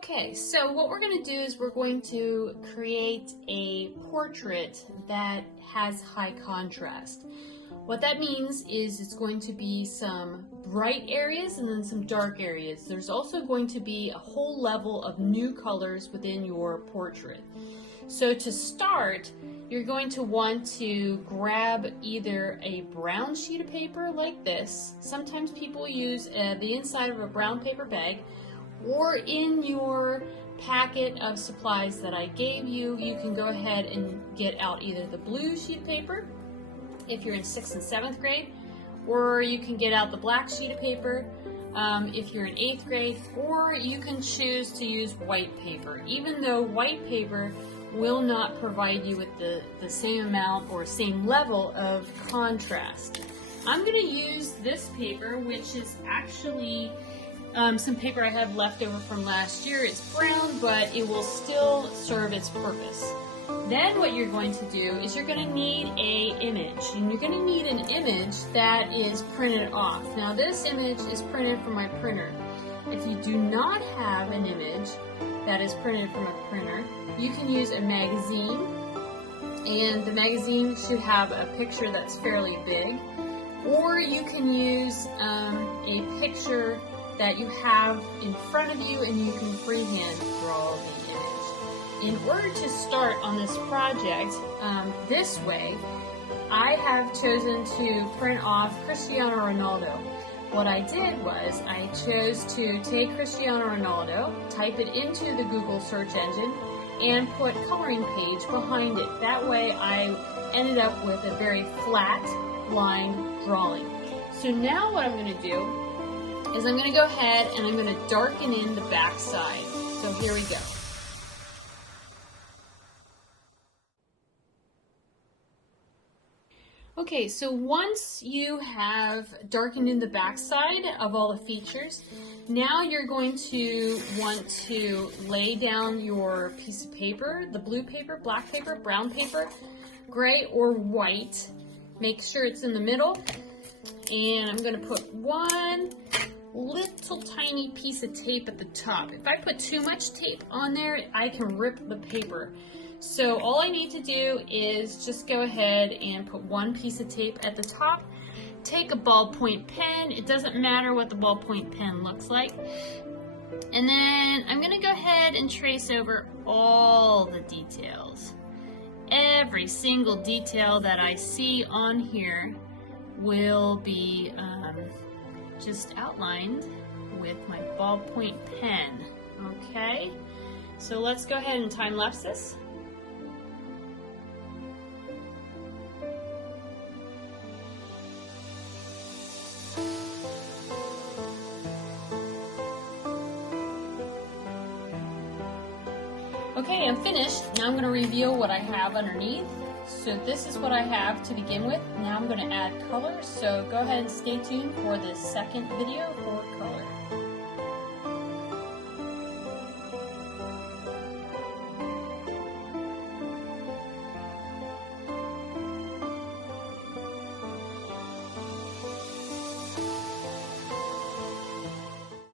Okay, so what we're going to do is we're going to create a portrait that has high contrast. What that means is it's going to be some bright areas and then some dark areas. There's also going to be a whole level of new colors within your portrait. So to start, you're going to want to grab either a brown sheet of paper like this. Sometimes people use the inside of a brown paper bag, or in your packet of supplies that I gave you, you can go ahead and get out either the blue sheet of paper if you're in 6th and 7th grade, or you can get out the black sheet of paper if you're in 8th grade, or you can choose to use white paper, even though white paper will not provide you with the same amount or same level of contrast. I'm going to use this paper, which is actually some paper I have left over from last year. It's brown, but it will still serve its purpose. Then what you're going to do is you're going to need an image, and you're going to need an image that is printed off. Now this image is printed from my printer. If you do not have an image that is printed from a printer, you can use a magazine, and the magazine should have a picture that's fairly big, or you can use a picture that you have in front of you and you can freehand draw the image. In order to start on this project this way, I have chosen to print off Cristiano Ronaldo. What I did was I chose to take Cristiano Ronaldo, type it into the Google search engine, and put coloring page behind it. That way I ended up with a very flat line drawing. So now what I'm going to do is I'm going to go ahead and I'm going to darken in the back side. So here we go. Okay, so once you have darkened in the back side of all the features, now you're going to want to lay down your piece of paper, the blue paper, black paper, brown paper, gray or white. Make sure it's in the middle. And I'm going to put one little tiny piece of tape at the top. If I put too much tape on there, I can rip the paper. So all I need to do is just go ahead and put one piece of tape at the top. Take a ballpoint pen. It doesn't matter what the ballpoint pen looks like. And then I'm going to go ahead and trace over all the details. Every single detail that I see on here will be just outlined with my ballpoint pen. Okay, so let's go ahead and time-lapse this. Okay, I'm finished. Now I'm going to reveal what I have underneath. So this is what I have to begin with. Now I'm going to add color, so go ahead and stay tuned for the second video for color.